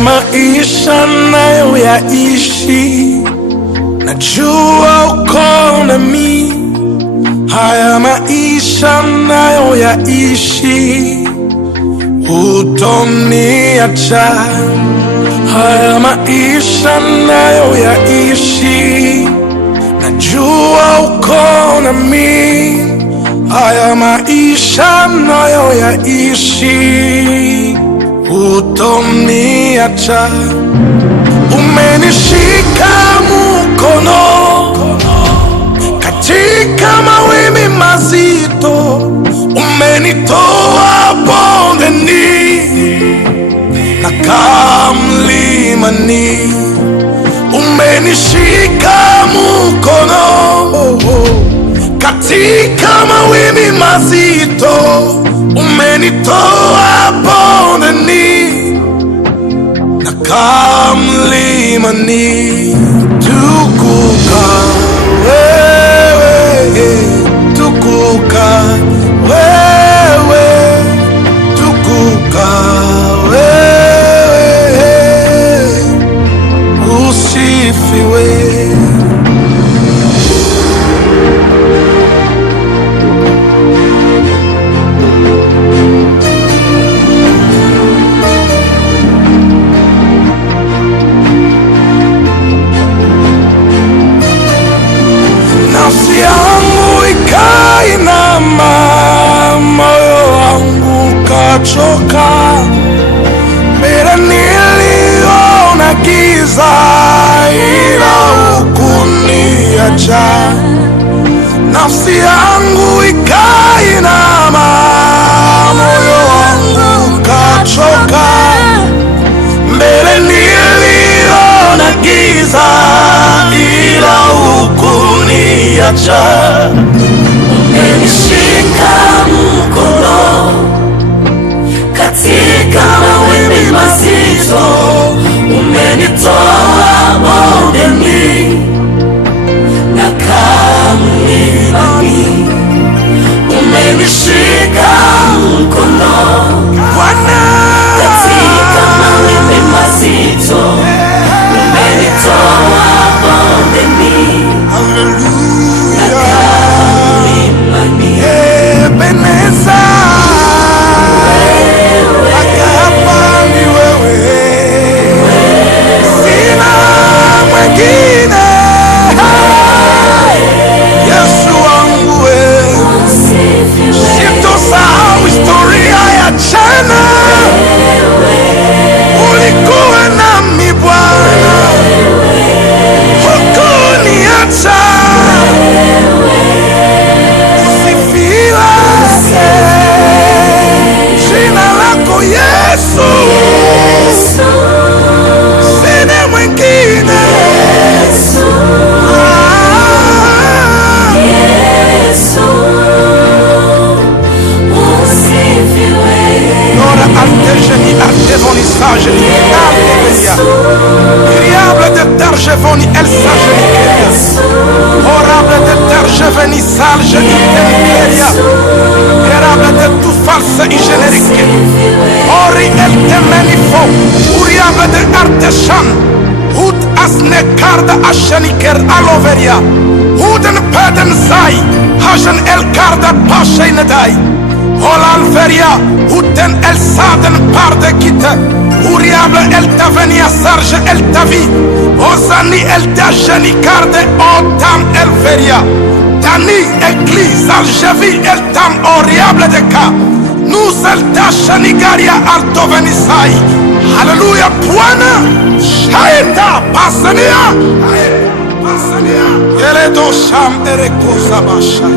Maisha nayo yaishi, najua uko nami. Haya maisha nayo yaishi, hutoniacha. Haya maisha nayo yaishi, najua uko nami. Haya maisha nayo yaishi, hutoniacha. Umenishika mkono katika mawimbi mazito, umenitoa bondeni nakaa mlimani. Umenishika mkono katika mawimbi mazito, umenitoa bondeni nakaa mlimani. Tukuka wewe, tukuka wewe, tukuka wewe, usifiwe. Nafsi yangu ikainama, moyo wangu kachoka. Mbele niliona giza, ila hukuniacha. Nafsi yangu ikainama, moyo wangu kachoka. Mbele niliona giza, ila hukuniacha. Umenishika mkono katika mawimbi mazito, umenitoa bondeni nakaa mlimani. Umenishika mkono katika mawimbi mazito, umenitoa bondeni nakaa mlimani. Ebeneza, hapa ni wewe, sina mwingine. Yesu wangu wewe, sitosahau historia ya jana. Ulikuwa nami Bwana, hukuniacha. Usifiwe jina lako Yesu, sina mwingine. Ora altejeni artevoni sageni alteveria, criable de tergevoni el sageni keria, orable de tergeveni salgeni keria, erable de tout false y générique, ori el temeni fo, uriable de arteshan, ut asne karda asheniker aloveria, uden peden zai, hajen el karda pashenedai. Holal veria, uten el saden parde kite, uriable el tavenia sarge el tavi, osani el dajeni karde otam el veria, tani ekli salgevi el tam oriable de ka, nus el dajeni garia alto venisai. Hallelujah, Bwana, shaita pasania, pasania, ele do sham ereko sabasha.